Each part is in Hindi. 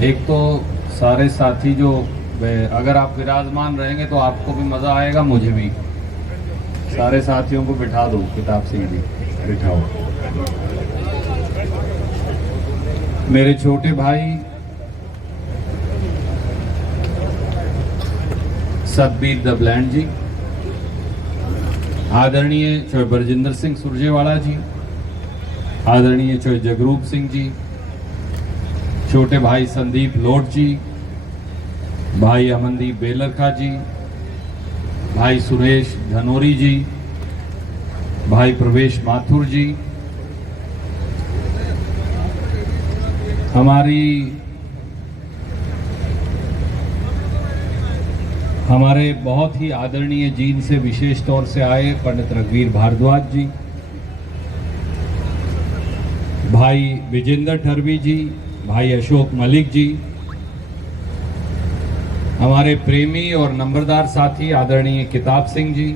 एक तो सारे साथी जो अगर आप विराजमान रहेंगे तो आपको भी मज़ा आएगा, मुझे भी। सारे साथियों को बिठा दो, किताब सिंह जी बिठाओ। मेरे छोटे भाई सतबीर दबलैंड जी, आदरणीय चौधरी बरजिंदर सिंह सुरजेवाला जी, आदरणीय चौधरी जगरूप सिंह जी, छोटे भाई संदीप लोट जी, भाई अमनदीप बेलरखा जी, भाई सुरेश धनोरी जी, भाई प्रवेश माथुर जी, हमारे बहुत ही आदरणीय जींद से विशेष तौर से आए पंडित रघुवीर भारद्वाज जी, भाई विजेंद्र ठरवी जी, भाई अशोक मलिक जी, हमारे प्रेमी और नंबरदार साथी आदरणीय किताब सिंह जी,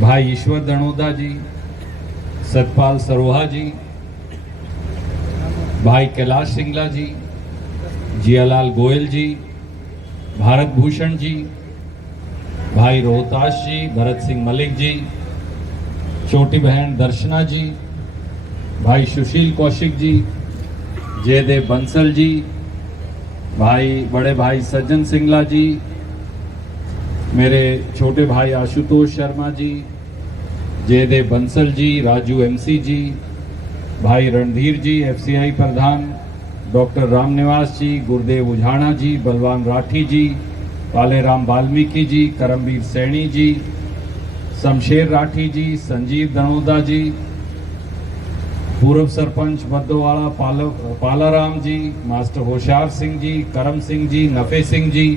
भाई ईश्वर दणोदा जी, सतपाल सरोहा जी, भाई कैलाश सिंगला जी, जियालाल गोयल जी, भारत भूषण जी, भाई रोहताश जी, भरत सिंह मलिक जी, छोटी बहन दर्शना जी, भाई सुशील कौशिक जी, जयदेव बंसल जी, भाई बड़े भाई सज्जन सिंगला जी, मेरे छोटे भाई आशुतोष शर्मा जी, जयदेव बंसल जी, राजू एमसी जी, भाई रणधीर जी एफसीआई प्रधान, डॉक्टर रामनिवास जी, गुरुदेव उझाणा जी, बलवान राठी जी, पालेराम वाल्मीकि जी, करमवीर सैनी जी, शमशेर राठी जी, संजीव दणोदा जी, पूर्व सरपंच बद्दोवाड़ा पालाराम जी, मास्टर होशियार सिंह जी, करम सिंह जी, नफे सिंह जी,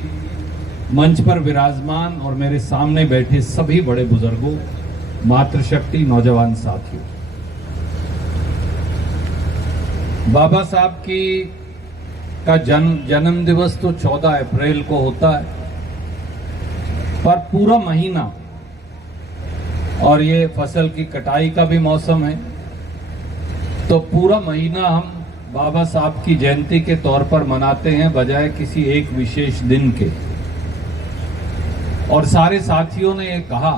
मंच पर विराजमान और मेरे सामने बैठे सभी बड़े बुजुर्गों, मातृशक्ति नौजवान साथियों, बाबा साहब की का जन्म दिवस तो 14 अप्रैल को होता है, पर पूरा महीना, और ये फसल की कटाई का भी मौसम है, तो पूरा महीना हम बाबा साहब की जयंती के तौर पर मनाते हैं बजाय किसी एक विशेष दिन के। और सारे साथियों ने ये कहा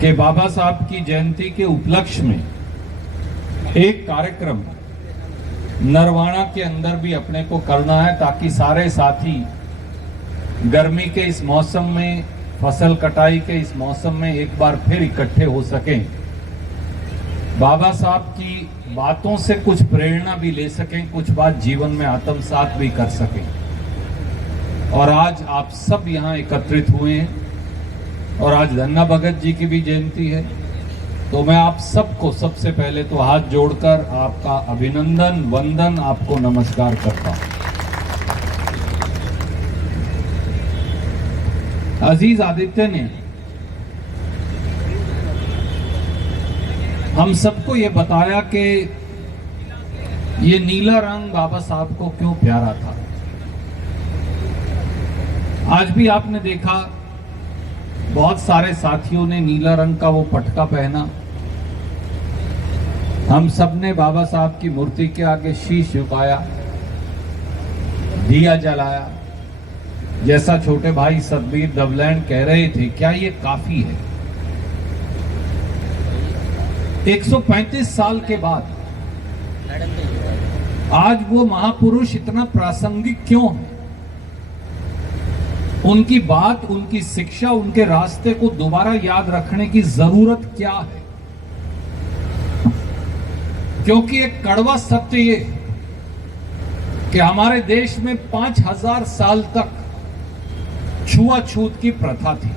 कि बाबा साहब की जयंती के उपलक्ष्य में एक कार्यक्रम नरवाना के अंदर भी अपने को करना है, ताकि सारे साथी गर्मी के इस मौसम में, फसल कटाई के इस मौसम में एक बार फिर इकट्ठे हो सकें, बाबा साहब की बातों से कुछ प्रेरणा भी ले सकें, कुछ बात जीवन में आत्मसात भी कर सकें। और आज आप सब यहाँ एकत्रित हुए हैं, और आज धन्ना भगत जी की भी जयंती है, तो मैं आप सबको सबसे पहले तो हाथ जोड़कर आपका अभिनंदन, वंदन, आपको नमस्कार करता हूं। अजीज आदित्य ने हम सबको ये बताया कि ये नीला रंग बाबा साहब को क्यों प्यारा था। आज भी आपने देखा बहुत सारे साथियों ने नीला रंग का वो पटका पहना। हम सब ने बाबा साहब की मूर्ति के आगे शीश झुकाया, दिया जलाया। जैसा छोटे भाई सतबीर दबलैंड कह रहे थे, क्या ये काफी है? 135 साल के बाद आज वो महापुरुष इतना प्रासंगिक क्यों है? उनकी बात, उनकी शिक्षा, उनके रास्ते को दोबारा याद रखने की जरूरत क्या है? क्योंकि एक कड़वा सत्य ये कि हमारे देश में 5000 साल तक छुआछूत की प्रथा थी।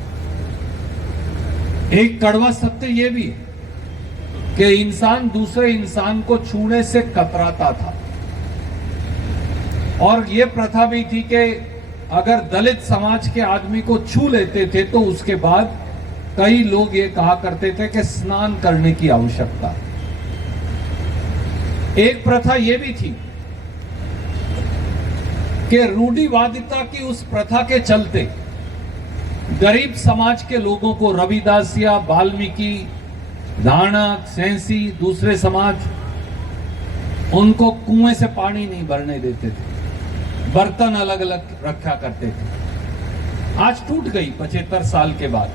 एक कड़वा सत्य ये भी है कि इंसान दूसरे इंसान को छूने से कतराता था, और ये प्रथा भी थी कि अगर दलित समाज के आदमी को छू लेते थे तो उसके बाद कई लोग ये कहा करते थे कि स्नान करने की आवश्यकता है। एक प्रथा ये भी थी कि रूढ़िवादिता की उस प्रथा के चलते गरीब समाज के लोगों को रविदासिया, वाल्मीकि, धाणक, सेंसी, दूसरे समाज, उनको कुएं से पानी नहीं भरने देते थे, बर्तन अलग अलग रखा करते थे। आज टूट गई 75 साल के बाद।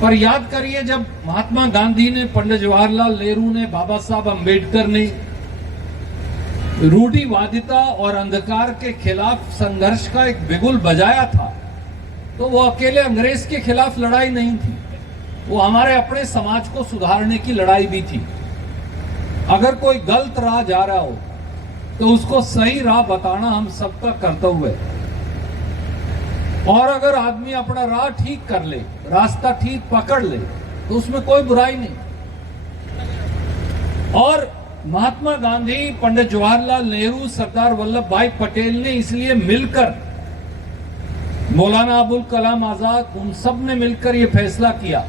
पर याद करिए, जब महात्मा गांधी ने, पंडित जवाहरलाल नेहरू ने, बाबा साहब अंबेडकर ने रूढ़िवादिता और अंधकार के खिलाफ संघर्ष का एक बिगुल बजाया था, तो वो अकेले अंग्रेज के खिलाफ लड़ाई नहीं थी, वो हमारे अपने समाज को सुधारने की लड़ाई भी थी। अगर कोई गलत राह जा रहा हो तो उसको सही राह बताना हम सबका कर्तव्य है। और अगर आदमी अपना राह ठीक कर ले, रास्ता ठीक पकड़ ले, तो उसमें कोई बुराई नहीं। और महात्मा गांधी, पंडित जवाहरलाल नेहरू, सरदार वल्लभ भाई पटेल ने इसलिए मिलकर, मौलाना अबुल कलाम आजाद, उन सब ने मिलकर यह फैसला किया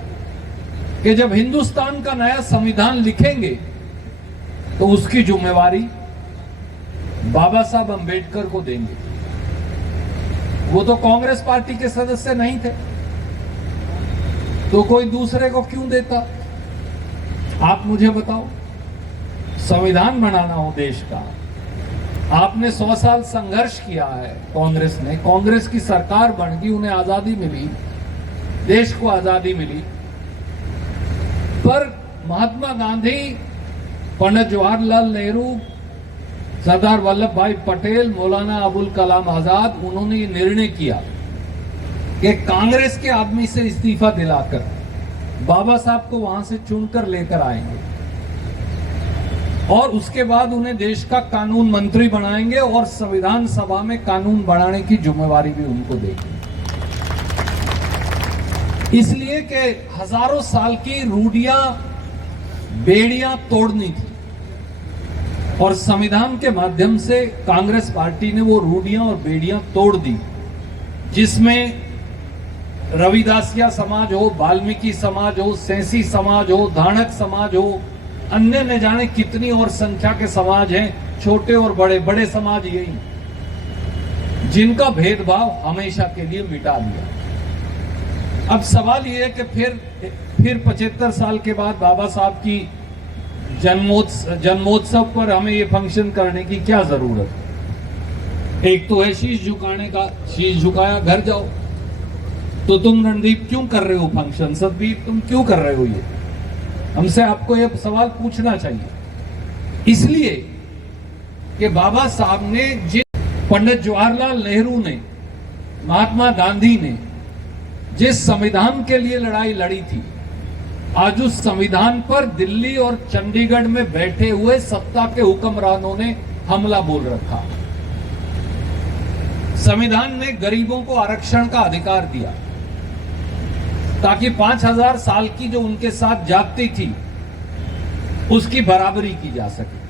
कि जब हिंदुस्तान का नया संविधान लिखेंगे तो उसकी जिम्मेवारी बाबा साहब अंबेडकर को देंगे। वो तो कांग्रेस पार्टी के सदस्य नहीं थे, तो कोई दूसरे को क्यों देता? आप मुझे बताओ। संविधान बनाना हो देश का, आपने 100 साल संघर्ष किया है कांग्रेस ने, कांग्रेस की सरकार बन गई, उन्हें आजादी मिली, देश को आजादी मिली। पर महात्मा गांधी, पंडित जवाहरलाल नेहरू, सरदार वल्लभ भाई पटेल, मौलाना अबुल कलाम आजाद, उन्होंने ये निर्णय किया कि कांग्रेस के आदमी से इस्तीफा दिलाकर बाबा साहब को वहां से चुनकर लेकर आएंगे और उसके बाद उन्हें देश का कानून मंत्री बनाएंगे और संविधान सभा में कानून बनाने की जिम्मेवारी भी उनको देंगे। इसलिए कि हजारों साल की रूढ़ियां, बेड़ियां तोड़नी थी और संविधान के माध्यम से कांग्रेस पार्टी ने वो रूढ़ियां और बेड़ियां तोड़ दी, जिसमें रविदासिया समाज हो, वाल्मीकि समाज हो, सेंसी समाज हो, धानक समाज हो, अन्य न जाने कितनी और संख्या के समाज हैं, छोटे और बड़े, बड़े समाज यही, जिनका भेदभाव हमेशा के लिए मिटा दिया। अब सवाल यह है कि फिर 75 साल के बाद बाबा साहब की जन्मोत्सव पर हमें ये फंक्शन करने की क्या जरूरत है? एक तो है शीश झुकाने का, शीश झुकाया घर जाओ। तो तुम रणदीप क्यों कर रहे हो फंक्शन? सतबीर तुम क्यों कर रहे हो? ये हमसे आपको ये सवाल पूछना चाहिए। इसलिए कि बाबा साहब ने, जिस पंडित जवाहरलाल नेहरू ने, महात्मा गांधी ने जिस संविधान के लिए लड़ाई लड़ी थी, आज उस संविधान पर दिल्ली और चंडीगढ़ में बैठे हुए सत्ता के हुक्मरानों ने हमला बोल रखा। संविधान ने गरीबों को आरक्षण का अधिकार दिया ताकि 5000 साल की जो उनके साथ जाति थी उसकी बराबरी की जा सके।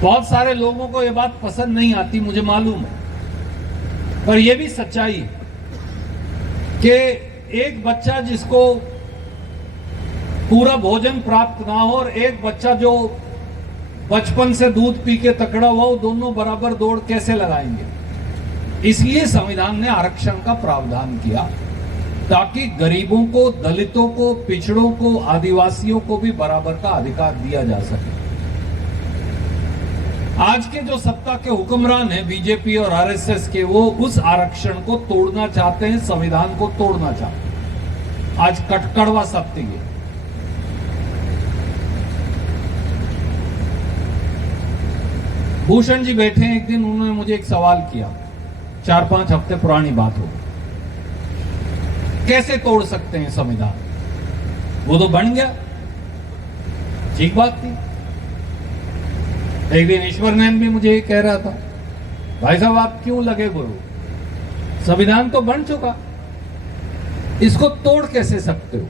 बहुत सारे लोगों को यह बात पसंद नहीं आती, मुझे मालूम है, पर यह भी सच्चाई है कि एक बच्चा जिसको पूरा भोजन प्राप्त ना हो और एक बच्चा जो बचपन से दूध पी के तकड़ा हुआ, वो दोनों बराबर दौड़ कैसे लगाएंगे? इसलिए संविधान ने आरक्षण का प्रावधान किया ताकि गरीबों को, दलितों को, पिछड़ों को, आदिवासियों को भी बराबर का अधिकार दिया जा सके। आज के जो सत्ता के हुक्मरान हैं, बीजेपी और आरएसएस के, वो उस आरक्षण को तोड़ना चाहते हैं, संविधान को तोड़ना चाहते हैं। आज कड़वा सत्य है। भूषण जी बैठे हैं, एक दिन उन्होंने मुझे एक सवाल किया, 4-5 हफ्ते पुरानी बात हो, कैसे तोड़ सकते हैं संविधान? वो तो बन गया, ठीक बात थी। एक दिन ईश्वर नैन भी मुझे कह रहा था, भाई साहब आप क्यों लगे गुरु, संविधान तो बन चुका, इसको तोड़ कैसे सकते हो?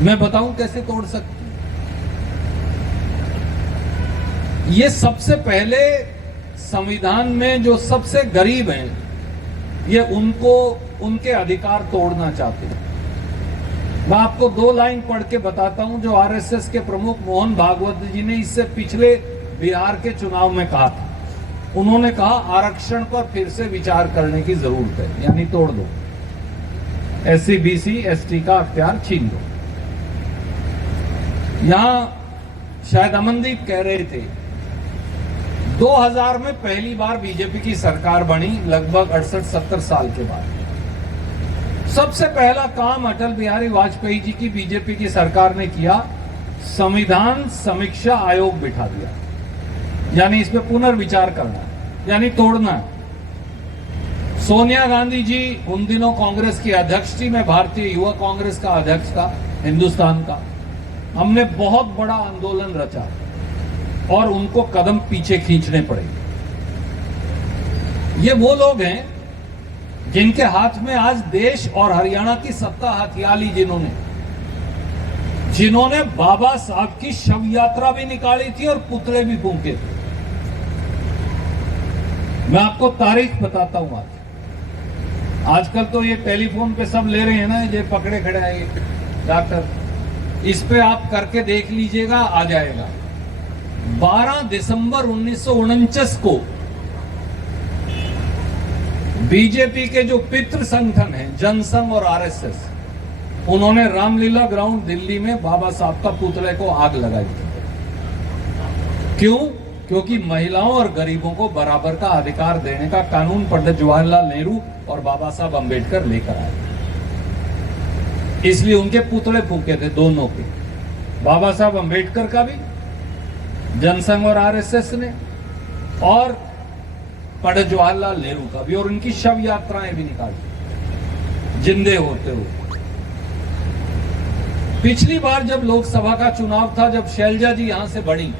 मैं बताऊं कैसे तोड़ सकते। ये सबसे पहले संविधान में जो सबसे गरीब हैं, ये उनको, उनके अधिकार तोड़ना चाहते हैं। मैं आपको 2 लाइन पढ़ के बताता हूं जो आरएसएस के प्रमुख मोहन भागवत जी ने इससे पिछले बिहार के चुनाव में कहा था। उन्होंने कहा आरक्षण पर फिर से विचार करने की जरूरत है, यानी तोड़ दो, एससी, बीसी, एसटी का अख्तियार छीन लो। यहां शायद अमनदीप कह रहे थे 2000 में पहली बार बीजेपी की सरकार बनी, लगभग 68-70 साल के बाद। सबसे पहला काम अटल बिहारी वाजपेयी जी की बीजेपी की सरकार ने किया, संविधान समीक्षा आयोग बिठा दिया, यानी इस पे पुनर्विचार करना, यानी तोड़ना। सोनिया गांधी जी उन दिनों कांग्रेस की अध्यक्ष थी, मैं भारतीय युवा कांग्रेस का अध्यक्ष था हिंदुस्तान का। हमने बहुत बड़ा आंदोलन रचा और उनको कदम पीछे खींचने पड़े। ये वो लोग हैं जिनके हाथ में आज देश और हरियाणा की सत्ता हथिया ली, जिन्होंने बाबा साहब की शव यात्रा भी निकाली थी और पुतले भी फूंके थे। मैं आपको तारीख बताता हूं। आजकल तो ये टेलीफोन पे सब ले रहे हैं ना, ये पकड़े खड़े हैं ये डॉक्टर, इस पे आप करके देख लीजिएगा, आ जाएगा। 12 दिसंबर 1949 को बीजेपी के जो पितृ संगठन हैं, जनसंघ और आरएसएस, उन्होंने रामलीला ग्राउंड दिल्ली में बाबा साहब का पुतले को आग लगाई थी। क्यों? क्योंकि महिलाओं और गरीबों को बराबर का अधिकार देने का कानून पंडित जवाहरलाल नेहरू और बाबा साहब अंबेडकर लेकर आए, इसलिए उनके पुतले फूके थे दोनों के, बाबा साहब अंबेडकर का भी, जनसंघ और आरएसएस ने, और पंडित जवाहरलाल नेहरू का भी, और उनकी शव यात्राएं भी निकाली जिंदे होते हुए। पिछली बार जब लोकसभा का चुनाव था, जब शैलजा जी यहां से बढ़ी,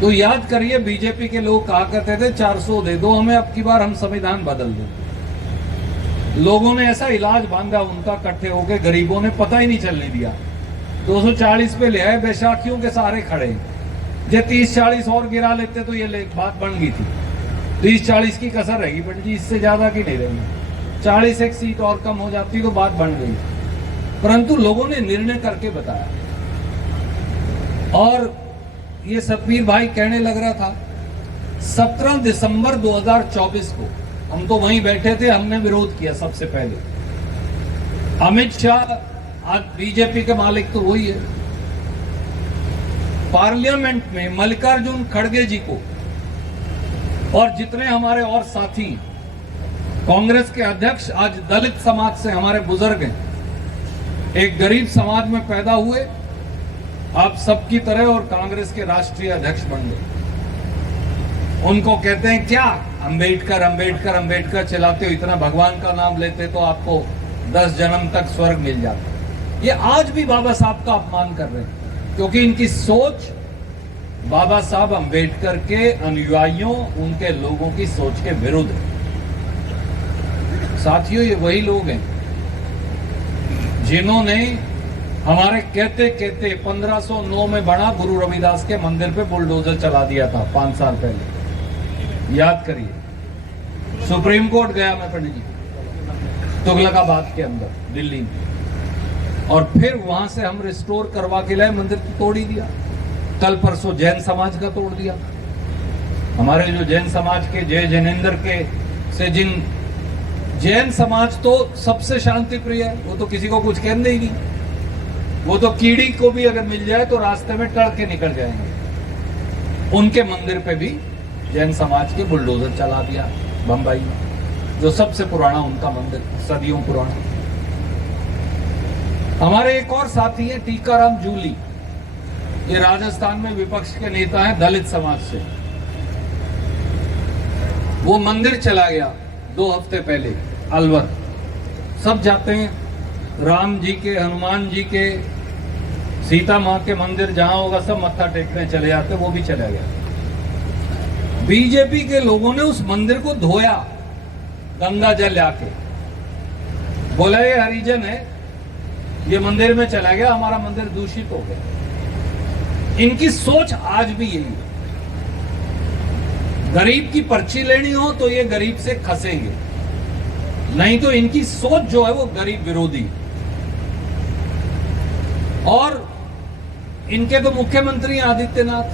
तो याद करिए बीजेपी के लोग कहा करते थे 400 दे दो हमें, अब की बार हम संविधान बदल दें। लोगों ने ऐसा इलाज बांधा उनका, इकट्ठे हो गए, गरीबों ने पता ही नहीं चलने दिया, 240 पे ले आए, बैसाखियों के सहारे खड़े। जे 30-40 और गिरा लेते तो ये बात बन गई थी। 30-40 की कसर रहेगी पंडित जी, इससे ज्यादा की नहीं रहेगी। 40 एक सीट और कम हो जाती तो बात बन गई, परंतु लोगों ने निर्णय करके बताया। और ये सतबीर भाई कहने लग रहा था 17 दिसंबर 2024 को, हम तो वहीं बैठे थे, हमने विरोध किया सबसे पहले। अमित शाह, आज बीजेपी के मालिक तो वही है, पार्लियामेंट में मल्लिकार्जुन खड़गे जी को और जितने हमारे और साथी कांग्रेस के अध्यक्ष, आज दलित समाज से हमारे बुजुर्ग हैं, एक गरीब समाज में पैदा हुए, आप सबकी तरह और कांग्रेस के राष्ट्रीय अध्यक्ष बन गए। उनको कहते हैं क्या, अंबेडकर अंबेडकर अंबेडकर चलाते हो, इतना भगवान का नाम लेते तो आपको 10 जन्म तक स्वर्ग मिल जाता। ये आज भी बाबा साहब का अपमान कर रहे हैं, क्योंकि इनकी सोच बाबा साहब अंबेडकर के अनुयायियों, उनके लोगों की सोच के विरुद्ध है। साथियों, ये वही लोग हैं जिन्होंने हमारे कहते कहते 1509 में बना गुरु रविदास के मंदिर पे बुलडोजर चला दिया था 5 साल पहले। याद करिए, सुप्रीम कोर्ट गया मैं पंडित जी, तुगलकाबाद के अंदर दिल्ली में, और फिर वहां से हम रिस्टोर करवा के लाए, मंदिर तो तोड़ ही दिया। कल परसों जैन समाज का तोड़ दिया। हमारे जो जैन समाज के जय जैनेन्द्र के से, जिन जैन समाज तो सबसे शांति प्रिय है, वो तो किसी को कुछ कहने ही नहीं, वो तो कीड़ी को भी अगर मिल जाए तो रास्ते में टड़ के निकल जाएंगे। उनके मंदिर पे भी जैन समाज के बुलडोजर चला दिया बंबई में, जो सबसे पुराना उनका मंदिर, सदियों पुराना। हमारे एक और साथी है टीकाराम जूली, ये राजस्थान में विपक्ष के नेता हैं, दलित समाज से। वो मंदिर चला गया 2 हफ्ते पहले, अलवर। सब जाते हैं, राम जी के, हनुमान जी के, सीता मां के मंदिर जहां होगा सब मत्था टेकने चले जाते, वो भी चला गया। बीजेपी के लोगों ने उस मंदिर को धोया गंगा जल आके, बोला ये हरिजन है, ये मंदिर में चला गया, हमारा मंदिर दूषित हो गया। इनकी सोच आज भी यही है। गरीब की पर्ची लेनी हो तो ये गरीब से खसेंगे, नहीं तो इनकी सोच जो है वो गरीब विरोधी। और इनके तो मुख्यमंत्री आदित्यनाथ,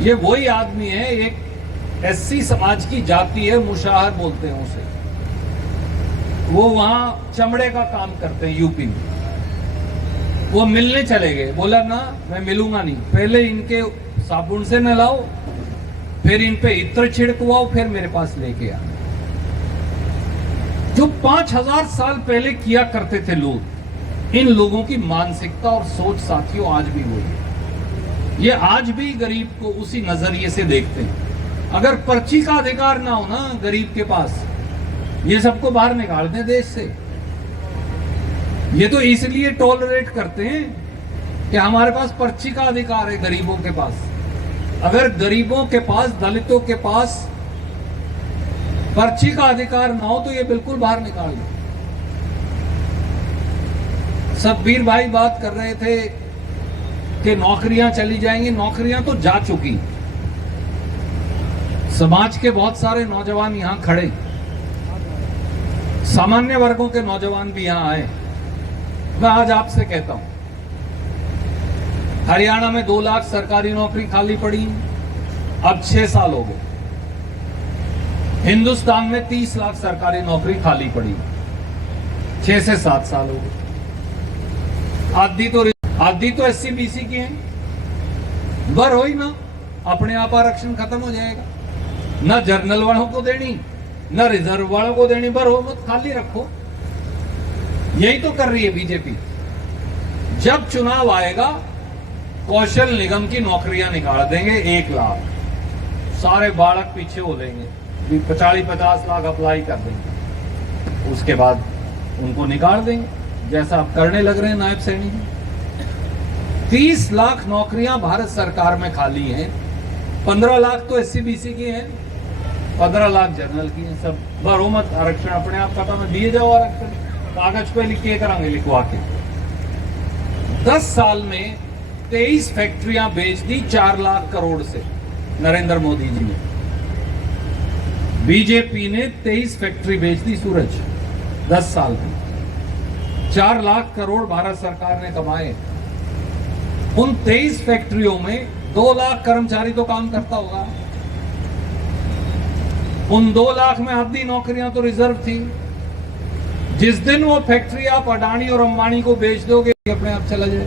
ये वही आदमी है, एक एससी समाज की जाति है, मुशाहर बोलते हैं उसे, वो वहां चमड़े का काम करते हैं यूपी में। वो मिलने चले गए, बोला ना मैं मिलूंगा नहीं, पहले इनके साबुन से नहलाओ, फिर इन पे इत्र छिड़कवाओ, फिर मेरे पास लेके आ। जो 5000 साल पहले किया करते थे लोग, इन लोगों की मानसिकता और सोच साथियों आज भी वही है। ये आज भी गरीब को उसी नजरिए से देखते हैं। अगर पर्ची का अधिकार ना हो ना गरीब के पास, ये सबको बाहर निकाल दें देश से। ये तो इसलिए टॉलरेट करते हैं कि हमारे पास पर्ची का अधिकार है गरीबों के पास। अगर गरीबों के पास, दलितों के पास पर्ची का अधिकार ना हो तो ये बिल्कुल बाहर निकाल दो। सतबीर भाई बात कर रहे थे कि नौकरियां चली जाएंगी। नौकरियां तो जा चुकी। समाज के बहुत सारे नौजवान यहां खड़े, सामान्य वर्गों के नौजवान भी यहां आए। मैं आज आपसे कहता हूं, हरियाणा में 2 लाख सरकारी नौकरी खाली पड़ी, अब 6 साल हो गए। हिंदुस्तान में 30 लाख सरकारी नौकरी खाली पड़ी, 6 से 7 साल हो गए। आधी तो एससी बीसी की है। बर हो ही ना, अपने आप आरक्षण खत्म हो जाएगा। न जर्नल वालों को देनी, न रिजर्व वालों को देनी, बर हो मत, खाली रखो। यही तो कर रही है बीजेपी। जब चुनाव आएगा, कौशल निगम की नौकरियां निकाल देंगे 1 लाख, सारे बालक पीछे हो लेंगे, 40-50 लाख अप्लाई कर देंगे, उसके बाद उनको निकाल देंगे, जैसा आप करने लग रहे हैं नायब सैनिक। 30 लाख नौकरियां भारत सरकार में खाली हैं, 15 लाख तो एससी बीसी की हैं, 15 लाख जनरल की हैं। सब बहुमत आरक्षण अपने आप खत्म है, दिए जाओ आरक्षण, कागज पे लिख के करांगे, लिखवा के। 10 साल में 23 फैक्ट्रियां बेच दी 4 लाख करोड़ से नरेंद्र मोदी जी ने। बीजेपी ने 23 फैक्ट्री बेच दी सूरज, 10 साल में 4 लाख करोड़ भारत सरकार ने कमाए। उन 23 फैक्ट्रियों में 2 लाख कर्मचारी तो काम करता होगा। उन 2 लाख में आधी नौकरियां तो रिजर्व थी। जिस दिन वो फैक्ट्री आप अडानी और अंबानी को बेच दोगे, अपने आप चला जाए,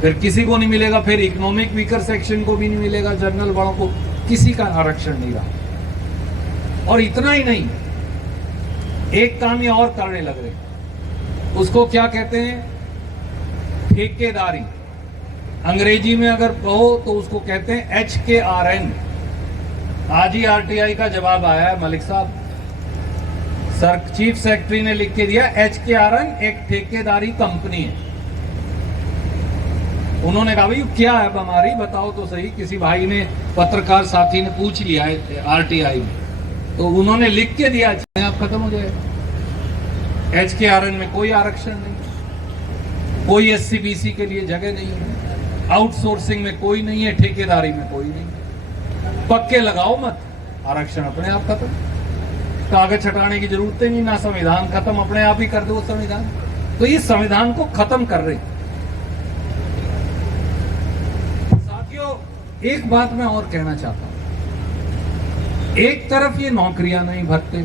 फिर किसी को नहीं मिलेगा, फिर इकोनॉमिक वीकर सेक्शन को भी नहीं मिलेगा, जनरल वालों को किसी का आरक्षण नहीं रहा। और इतना ही नहीं, एक काम ये और करने लग रहे, उसको क्या कहते हैं, ठेकेदारी। अंग्रेजी में अगर कहो तो उसको कहते हैं HKRN। आज ही RTI का जवाब आया है मलिक साहब, सर चीफ सेक्रेटरी ने लिख के दिया HKRN एक ठेकेदारी कंपनी है। उन्होंने कहा भाई क्या है हमारी, बताओ तो सही। किसी भाई ने, पत्रकार साथी ने पूछ लिया है RTI में, तो उन्होंने लिख के दिया, आप खत्म हो जाएगा। HKRN में कोई आरक्षण नहीं, कोई SC BC के लिए जगह नहीं है, आउटसोर्सिंग में कोई नहीं है, ठेकेदारी में कोई नहीं। पक्के लगाओ मत, आरक्षण अपने आप खत्म, कागज हटाने की जरूरत ही नहीं, ना संविधान खत्म, अपने आप ही कर दो संविधान। तो ये संविधान को खत्म कर रहे। साथियों, एक बात मैं और कहना चाहता हूं, एक तरफ ये नौकरियां नहीं भरते,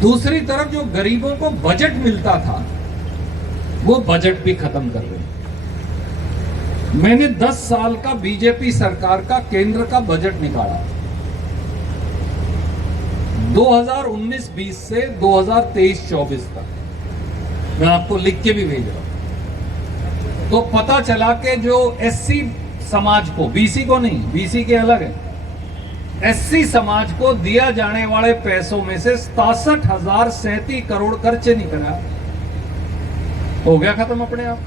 दूसरी तरफ जो गरीबों को बजट मिलता था वो बजट भी खत्म कर रहे हैं। मैंने 10 साल का बीजेपी सरकार का केंद्र का बजट निकाला, 2019-20 से 2023-24 तक, मैं आपको लिख के भी भेज रहा हूं। तो पता चला कि जो SC समाज को, BC को नहीं, BC के अलग है, SC समाज को दिया जाने वाले पैसों में से 67,037 करोड़ खर्चे नहीं करा, हो गया खत्म अपने आप।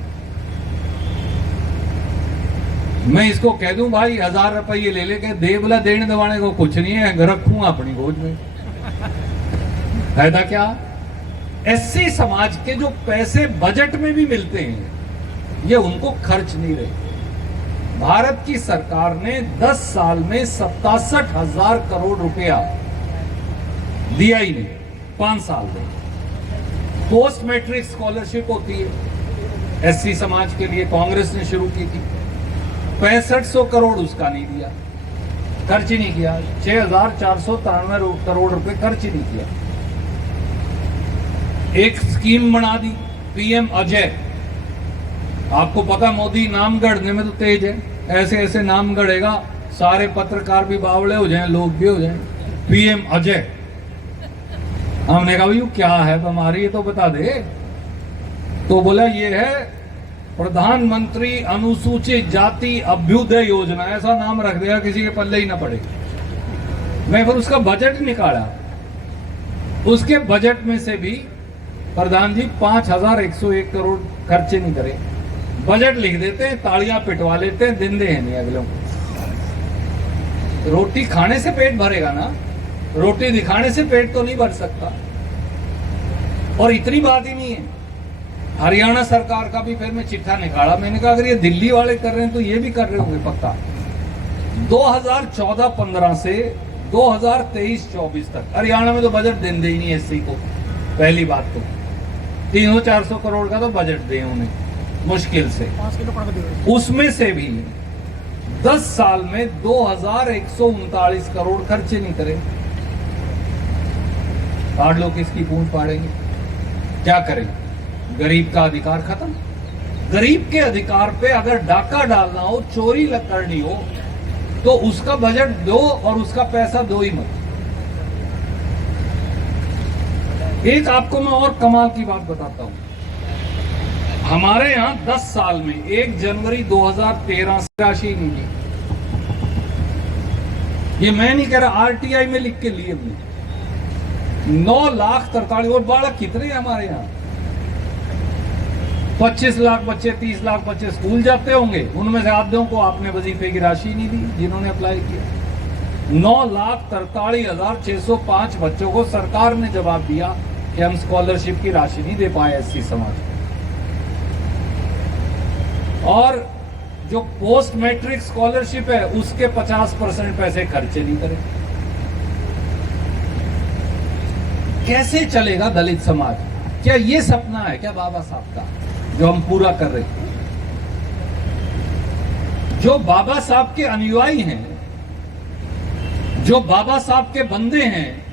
मैं इसको कह दूं भाई 1000 रुपये ले लेके दे, बोला देने दवाने को कुछ नहीं है, रखूंगा अपनी गोद में, फायदा क्या। SC समाज के जो पैसे बजट में भी मिलते हैं, ये उनको खर्च नहीं रहे। भारत की सरकार ने 10 साल में 67,000 करोड़ रुपया दिया ही नहीं, 5 साल में। पोस्ट मैट्रिक स्कॉलरशिप होती है SC समाज के लिए, कांग्रेस ने शुरू की थी, 6500 करोड़ उसका नहीं दिया, खर्च ही नहीं किया। 6,493 करोड़ रुपए खर्च ही नहीं किया। एक स्कीम बना दी PM अजय, आपको पता मोदी नाम गढ़ने में तो तेज है, ऐसे ऐसे नाम गढ़ेगा सारे पत्रकार भी बावड़े हो जाएं, लोग भी हो जाएं। पीएम अजय, हमने कहा भाई क्या है तुम्हारी, ये तो बता दे। तो बोला ये है प्रधानमंत्री अनुसूचित जाति अभ्युदय योजना, ऐसा नाम रख दिया, किसी के पल्ले ही ना पड़े। मैं फिर उसका बजट निकाला, उसके बजट में से भी प्रधान जी 5,101 करोड़ खर्चे नहीं करे। बजट लिख देते हैं, तालियां पिटवा लेते हैं, दिन दे हैं नहीं अगलों को। रोटी खाने से पेट भरेगा ना, रोटी दिखाने से पेट तो नहीं भर सकता। और इतनी बात ही नहीं है, हरियाणा सरकार का भी फिर मैं चिट्ठा निकाला। मैंने कहा अगर ये दिल्ली वाले कर रहे हैं तो ये भी कर रहे होंगे पक्का। 2014-15 से 2023-24 तक हरियाणा में तो बजट दें दे ही नहीं एससी को। पहली बात तो 300-400 करोड़ का तो बजट दे उन्हें मुश्किल से, उसमें से भी 10 साल में 2,139 करोड़ खर्चे नहीं करे। पाड़ लोग किसकी पूंछ पाड़ेंगे, क्या करें? गरीब का अधिकार खत्म। गरीब के अधिकार पे अगर डाका डालना हो, चोरी करनी हो, तो उसका बजट दो और उसका पैसा दो ही मत। एक आपको मैं और कमाल की बात बताता हूं। हमारे यहां 10 साल में 1 जनवरी 2013 से राशि नहीं दी। ये मैं नहीं कह रहा, आरटीआई में लिख के लिए हमने 9,43,000। और बालक कितने हैं हमारे यहाँ? 25 लाख बच्चे, 30 लाख बच्चे स्कूल जाते होंगे, उनमें से आधों को आपने वजीफे की राशि नहीं दी जिन्होंने अप्लाई किया। 9,43,605 बच्चों को सरकार ने जवाब दिया कि हम स्कॉलरशिप की राशि नहीं दे पाए एससी समाज को। और जो पोस्ट मैट्रिक स्कॉलरशिप है उसके 50% पैसे खर्चे नहीं करे। कैसे चलेगा दलित समाज? क्या ये सपना है क्या बाबा साहब का जो हम पूरा कर रहे हैं? जो बाबा साहब के अनुयायी हैं, जो बाबा साहब के बंदे हैं,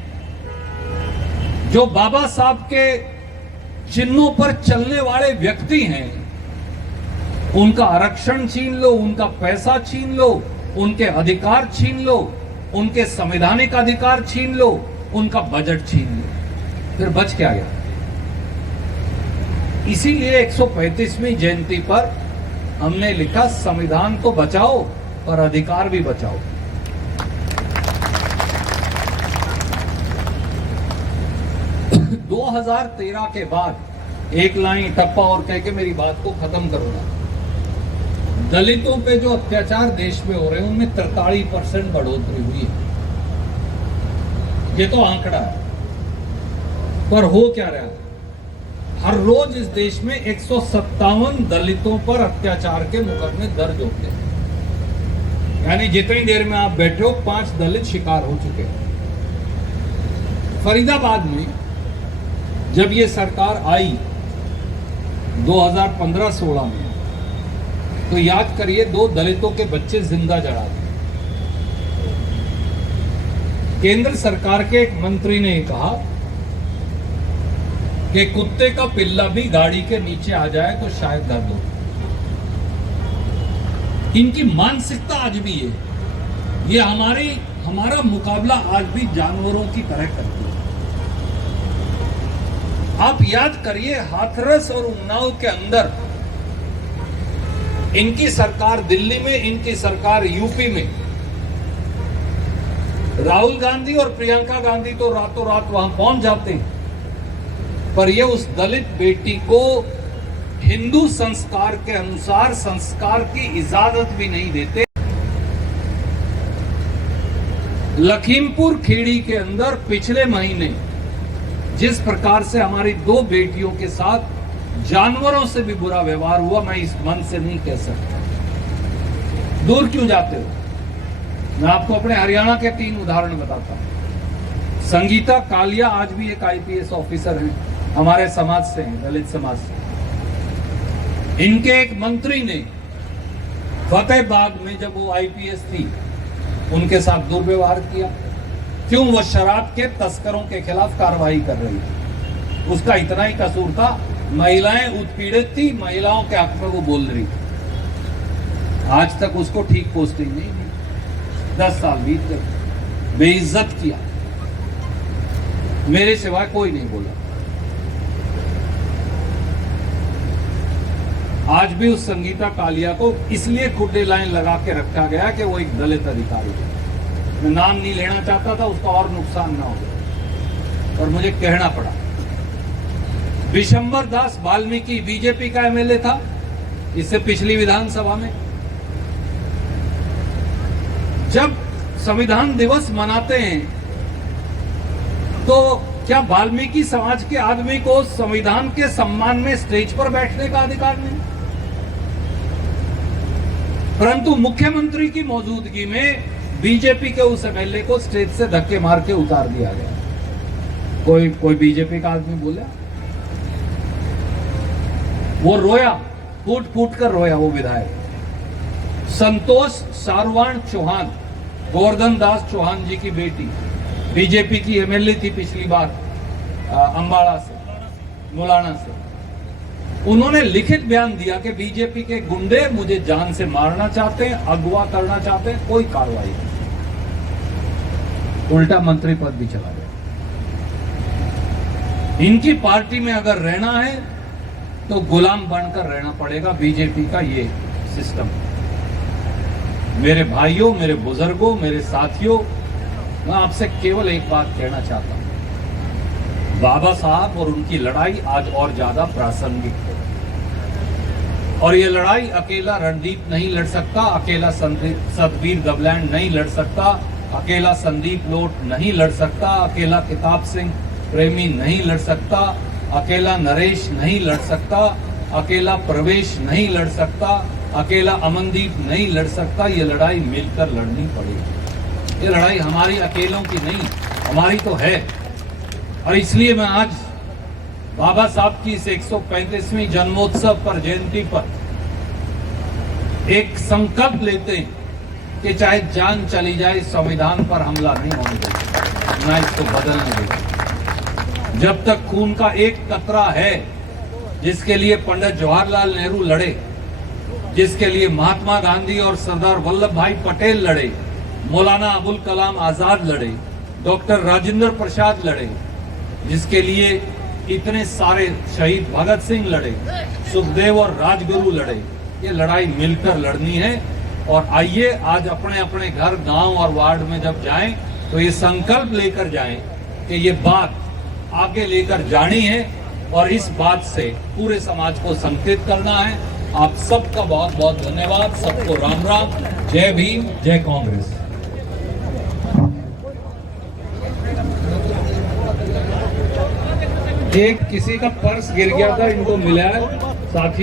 जो बाबा साहब के चिन्हों पर चलने वाले व्यक्ति हैं, उनका आरक्षण छीन लो, उनका पैसा छीन लो, उनके अधिकार छीन लो, उनके संवैधानिक अधिकार छीन लो, उनका बजट छीन लो, फिर बच क्या गया? इसीलिए 135वीं जयंती पर हमने लिखा संविधान तो बचाओ और अधिकार भी बचाओ। तो 2013 के बाद एक लाइन टप्पा और कह के मेरी बात को खत्म करूंगा। दलितों पे जो अत्याचार देश में हो रहे हैं उनमें 43% बढ़ोतरी हुई है। ये तो आंकड़ा है, पर हो क्या रहा है? हर रोज इस देश में 157 दलितों पर अत्याचार के मुकदमे दर्ज होते हैं। यानी जितनी देर में आप बैठे हो 5 दलित शिकार हो चुके हैं। फरीदाबाद में जब ये सरकार आई 2015-16 में, तो याद करिए 2 दलितों के बच्चे जिंदा जला दिए। केंद्र सरकार के एक मंत्री ने कहा कि कुत्ते का पिल्ला भी गाड़ी के नीचे आ जाए तो शायद दर्द हो। इनकी मानसिकता आज भी है। ये हमारा मुकाबला आज भी जानवरों की तरह करती है। आप याद करिए हाथरस और उन्नाव के अंदर इनकी सरकार दिल्ली में, इनकी सरकार यूपी में, राहुल गांधी और प्रियंका गांधी तो रातों रात वहां पहुंच जाते हैं, पर ये उस दलित बेटी को हिंदू संस्कार के अनुसार संस्कार की इजाजत भी नहीं देते। लखीमपुर खीरी के अंदर पिछले महीने जिस प्रकार से हमारी 2 बेटियों के साथ जानवरों से भी बुरा व्यवहार हुआ, मैं इस मन से नहीं कह सकता। दूर क्यों जाते हो? मैं आपको अपने हरियाणा के 3 उदाहरण बताता हूं। संगीता कालिया आज भी एक आईपीएस ऑफिसर हैं, हमारे समाज से हैं, दलित समाज से। इनके एक मंत्री ने फतेहबाग में जब वो आईपीएस थी उनके साथ दुर्व्यवहार किया। क्यों? वो शराब के तस्करों के खिलाफ कार्रवाई कर रही थी। उसका इतना ही कसूर था महिलाएं उत्पीड़ित थी, महिलाओं के हक में वो बोल रही थी। आज तक उसको ठीक पोस्टिंग नहीं दी। 10 साल बीत गए, बेइज्जत किया, मेरे सिवाय कोई नहीं बोला। आज भी उस संगीता कालिया को इसलिए खुदे लाइन लगा के रखा गया कि वो एक दलित अधिकारी है। मैं नाम नहीं लेना चाहता था, उसका और नुकसान ना हो, और मुझे कहना पड़ा। विशंबर दास वाल्मीकि बीजेपी का एमएलए था, इससे पिछली विधानसभा में। जब संविधान दिवस मनाते हैं तो क्या वाल्मीकि समाज के आदमी को संविधान के सम्मान में स्टेज पर बैठने का अधिकार नहीं? परंतु मुख्यमंत्री की मौजूदगी में बीजेपी के उस एमएलए को स्टेज से धक्के मार के उतार दिया गया। कोई बीजेपी का आदमी बोला? वो रोया, फूट फूट कर रोया वो विधायक। संतोष सारवाण चौहान, गोवर्धन दास चौहान जी की बेटी, बीजेपी की एमएलए थी पिछली बार अंबाला से, मुलाना से। उन्होंने लिखित बयान दिया कि बीजेपी के गुंडे मुझे जान से मारना चाहते हैं, अगवा करना चाहते हैं, कोई कार्रवाई नहीं। उल्टा मंत्री पद भी चला गया। इनकी पार्टी में अगर रहना है तो गुलाम बनकर रहना पड़ेगा। बीजेपी का ये सिस्टम। मेरे भाइयों, मेरे बुजुर्गों, मेरे साथियों, मैं आपसे केवल एक बात कहना चाहता हूं। बाबा साहब और उनकी लड़ाई आज और ज्यादा प्रासंगिक है, और ये लड़ाई अकेला रणदीप नहीं लड़ सकता, अकेला सतवीर गबलैंड नहीं लड़ सकता, अकेला संदीप लोट नहीं लड़ सकता, अकेला किताब सिंह प्रेमी नहीं लड़ सकता, अकेला नरेश नहीं लड़ सकता, अकेला प्रवेश नहीं लड़ सकता, अकेला अमनदीप नहीं लड़ सकता। ये लड़ाई मिलकर लड़नी पड़ेगी। ये लड़ाई हमारी अकेलों की नहीं, हमारी तो है। और इसलिए मैं आज बाबा साहब की इस 135वीं जन्मोत्सव पर, जयंती पर एक संकल्प लेते हैं कि चाहे जान चली जाए, संविधान पर हमला नहीं होने देंगे, ना इसको बदलने देंगे। जब तक खून का एक कतरा है, जिसके लिए पंडित जवाहरलाल नेहरू लड़े, जिसके लिए महात्मा गांधी और सरदार वल्लभ भाई पटेल लड़े, मौलाना अबुल कलाम आजाद लड़े, डॉक्टर राजेंद्र प्रसाद लड़े, जिसके लिए इतने सारे शहीद भगत सिंह लड़े, सुखदेव और राजगुरु लड़े, ये लड़ाई मिलकर लड़नी है। और आइए आज अपने अपने घर, गांव और वार्ड में जब जाएं तो ये संकल्प लेकर जाएं कि ये बात आगे लेकर जानी है, और इस बात से पूरे समाज को संकेत करना है। आप सबका बहुत बहुत धन्यवाद। सबको राम राम, जय भीम, जय कांग्रेस। एक किसी का पर्स गिर गया था, इनको मिला है साथी।